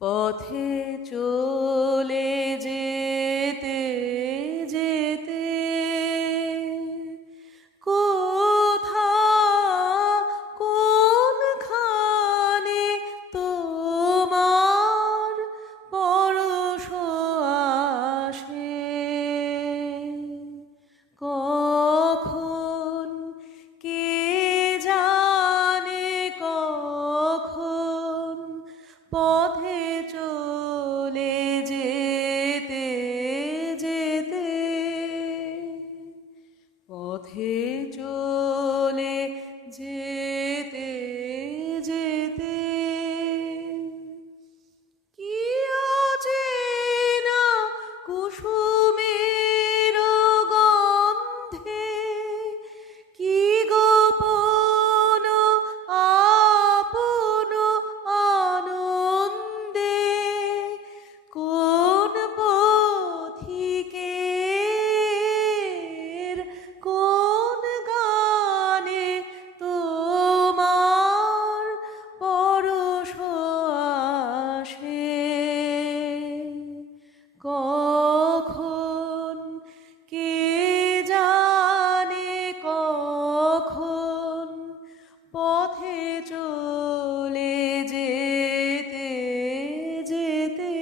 পথে চলে যেতে যেতে কোথা কোনখানে তোমার পরশ আসে, কখন কে জানে, কখন পথে চলে যেতে যেতে, পথে চলে যেতে যেতে কি অচেনা কুসুমের গন্ধে, কি গোপন আপন আনন্দে, কোন পথিকের কোন গানে তোমার পরশ আসে, কখন কে জানে, কখন পথে চলে যেতে যেতে,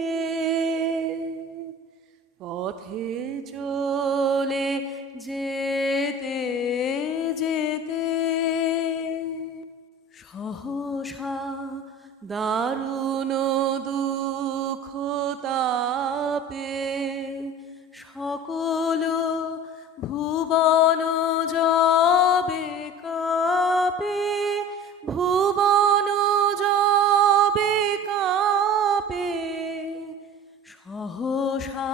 পথে চলে যেতে যেতে সহসা দারুণ দুঃখ তাপে সকল ভুবন যবে কাঁপে, ভুবন যবে কাঁপে, সহসা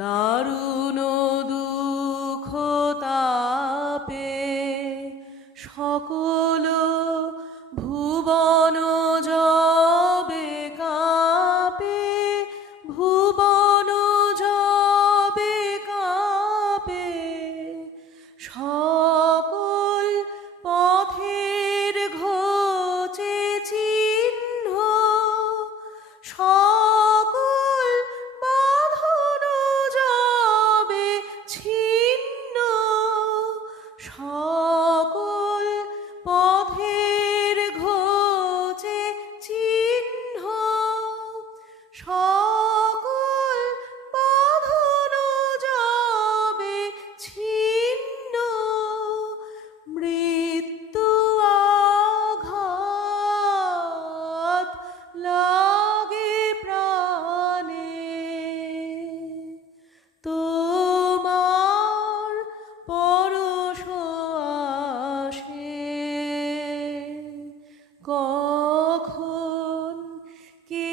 দারুণ দুঃখ তাপে সকল ভুবন যবে কাঁপে, ভুবন যবে কাঁপে, সকল পথের ঘোচে চিহ্ন, সকল বাঁধন যবে ছিন্ন, সকল পথের ঘোচে চিহ্ন, সকল বাঁধন যবে ছিন্ন, মৃত্যু আঘাত লাগে প্রাণে, তোমার পরশ আসে, কখন কে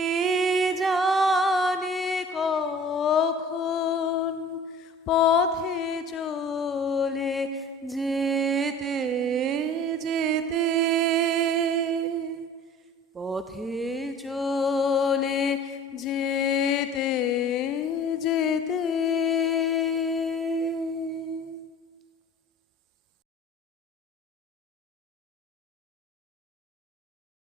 জানে, কখন পথে চলে যে